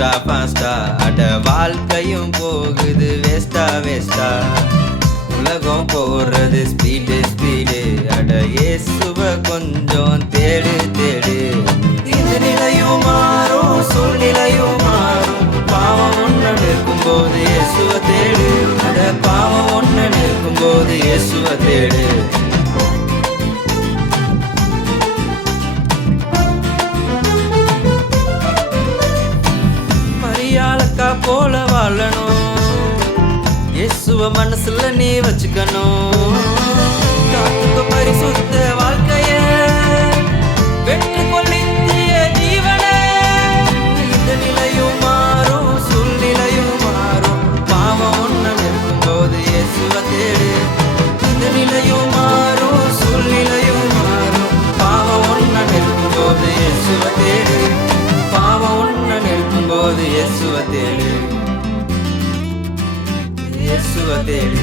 ஃபாஸ்டா ஃபாஸ்டா அட வாழ்க்கையும் போகுது வேஸ்டா வேஸ்டா உலகம் போறது ஸ்பீடு ஸ்பீடு அட இயேசுவ கொஞ்சம் தேடு தேடு இந்த நிலையும் மாறும் சூழ்நிலையும் மாறும் பாவம் ஒன்று நிற்கும்போது இயேசுவ தேடு அட பாவம் ஒன்று நிற்கும்போது இயேசுவ தேடு மரியாளக்கா போல வாழணும் இயேசுவ மனசுல நீ வச்சுக்கணும் காத்துக்க பரிசுத்த வாழ்க்கைய வெற்றி கொள்ளிய ஜீவனே இந்த நிலையும் மாறும் சூழ்நிலையும் மாறும் பாவம் ஒன்று நிற்கும்போது இயேசுவ தேடு இந்த நிலையும் மாறும் சூழ்நிலையும் மாறும் பாவம் ஒன்று நிற்கும்போது இயேசுவ தேடு பாவம் ஒன்று நிற்கும்போது இயேசுவ தேடு இயேசுவ தேடு